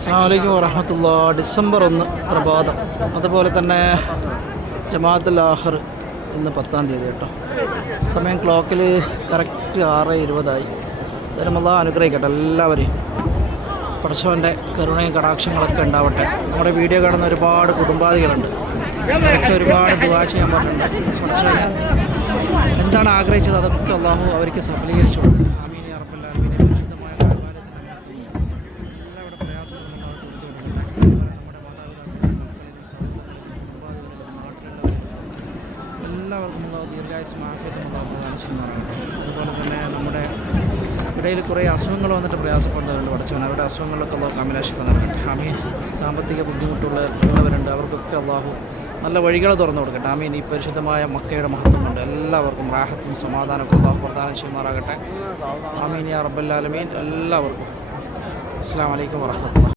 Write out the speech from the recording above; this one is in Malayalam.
അസ്സാമലൈക്കും വറഹമത്തുള്ള ഡിസംബർ ഒന്ന് പ്രഭാതം. അതുപോലെ തന്നെ ജമാഅത്തുൽ ആഹർ ഇന്ന് പത്താം തീയതി കേട്ടോ. സമയം ക്ലോക്കിൽ കറക്റ്റ് ആറ് ഇരുപതായി. വരുമ്പോൾ അനുഗ്രഹിക്കട്ടെ എല്ലാവരെയും. പടച്ചവന്റെ കരുണയും കടാക്ഷങ്ങളൊക്കെ ഉണ്ടാവട്ടെ. നമ്മുടെ വീഡിയോ കാണുന്ന ഒരുപാട് കുടുംബാദികളുണ്ട്. അവർക്ക് ഒരുപാട് ദുവാ ചെയ്യാൻ പറഞ്ഞിട്ടുണ്ട്. എന്താണ് ആഗ്രഹിച്ചത്? അതൊക്കെ അള്ളാഹു അവർക്ക് സഫലീകരിച്ചു എല്ലാവർക്കും ഉള്ള ദീർഘായുസും ആഫിയത്തും അള്ളാഹു പ്രദാനം ചെയ്യുന്നതാണ് അതുപോലെ തന്നെ നമ്മുടെ ഇടയിൽ കുറേ അസുഖങ്ങൾ വന്നിട്ട് പ്രയാസപ്പെടുന്നവരുണ്ട് പഠിച്ചവൻ. അവരുടെ അസുഖങ്ങളിലൊക്കെ അള്ളാഹു കമലാശിപ്പ് നൽകട്ടെ. ആമീൻ. സാമ്പത്തിക ബുദ്ധിമുട്ടുള്ള ഉള്ളവരുണ്ട് അവർക്കൊക്കെ അള്ളാഹു നല്ല വഴികൾ തുറന്നു കൊടുക്കട്ടെ. ആമീൻ. ഈ പരിശുദ്ധമായ മക്കയുടെ മഹത്വം കൊണ്ട് എല്ലാവർക്കും റാഹത്തും സമാധാനമൊക്കെ അള്ളാഹു പ്രധാനം ചെയ്യുമാറാകട്ടെ ആമീൻ. യാ റബ്ബല്ലാലമീൻ എല്ലാവർക്കും. അസ്സാം വലൈക്കും വാഹമത്തുള്ള